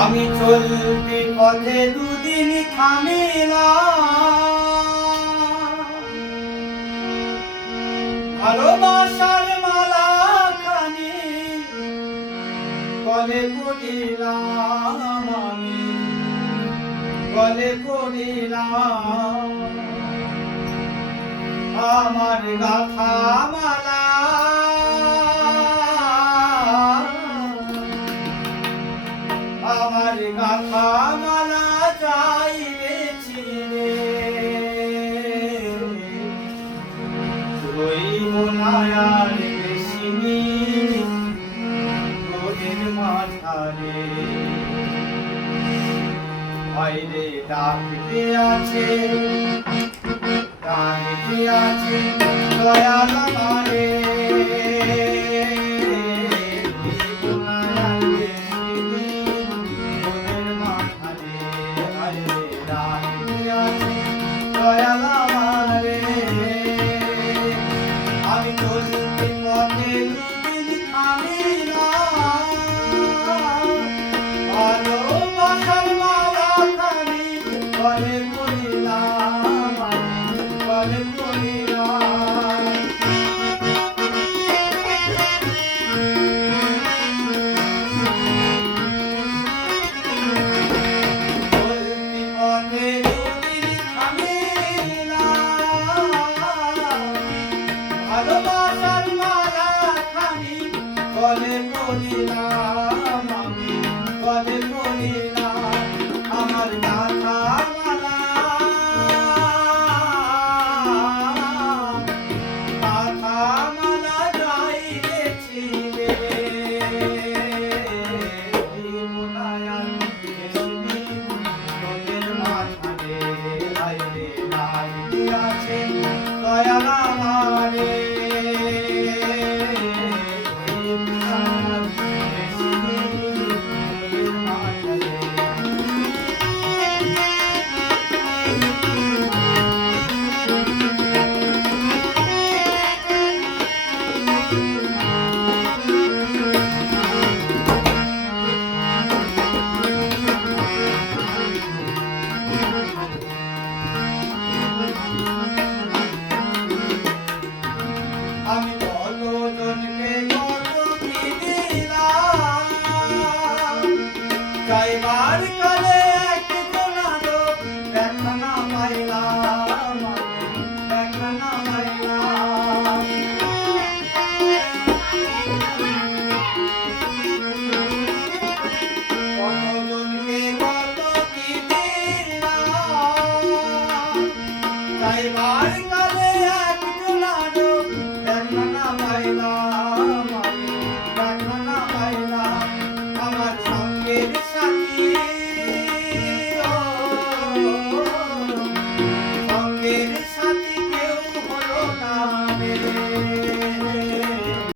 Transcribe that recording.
আমি চলতি পথে দুদিন থামিলাম, ভালোবাসার মালা খানি গলে পড়িলাম, আমি গলে পড়িলাম। আমার গাথা মালা আমার গাথা মালা চাইছি রে, রইব না আর বেশি দিন তোদের মাঝারে। বাইরে ডাকতে আছে ডাকতে আছে দয়াল আমারে, আমি চলতি পথে দুদিন থামিলাম, ভালোবাসার মালা খানি গলে পড়িলাম, গলে পড়িলাম। ভালোবাসার মালা খানি গলে পড়িলাম, আমি গলে পড়িলাম। আমার গাথা মালা গাথা মালা গাইতেছি রে, তোদের মাঝারে আইরে ডাকতে আছে দয়াল আমারে। আমি বড়জনকে কত কি দিলাম, যাইবার কালে একজন আলো দেখা না পাইলাম, দেখা না পাইলাম। বড়জনকে কত কি দিলাম, যাইবার